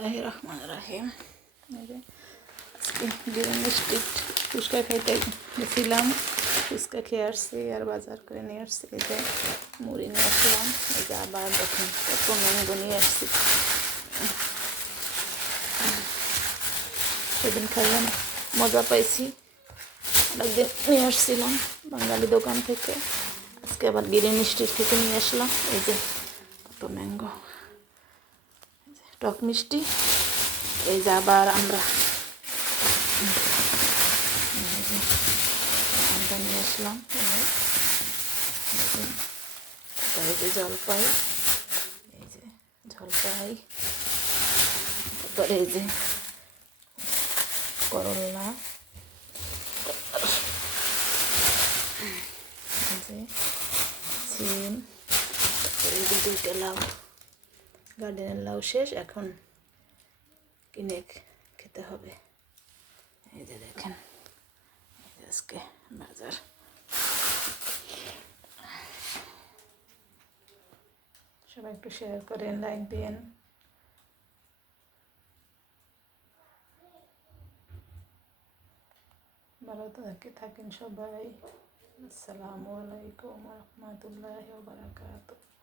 বিসমিল্লাহির রহমানির রহিম। আজকে গ্রিন স্ট্রিট ফুচকা খাইতে গেছিলাম। ফুচকা খেয়ে আসছি আর বাজার করে নিয়ে আসছি। এই যে মুড়ি নিয়ে আসলাম। এই যে আবার দেখুন কত ম্যাঙ্গো নিয়ে আসছি। সেদিন খাইলাম, মজা পাইছি। একদিন নিয়ে আসছিলাম বাঙালি দোকান থেকে, আজকে আবার গ্রিন স্ট্রিট থেকে নিয়ে আসলাম। এই যে কত ম্যাঙ্গো, টক মিষ্টি। এই যে আবার আমরা নিয়ে আসলাম। এই যে জলপাই, এই যে জলপাই, তারপরে এই যে করলা, এই যে সিম, তারপরে এই যে দুইটা লাউ। গার্ডেনের লাউ শেষ, এখন কিনে খেতে হবে। এই যে দেখেন আজকে বাজার। সবাই একটু শেয়ার করেন, লাইক দিন। ভালো থাকেন সবাই। আসসালামু আলাইকুম ওয়া রাহমাতুল্লাহি ওয়া বারাকাতুহু।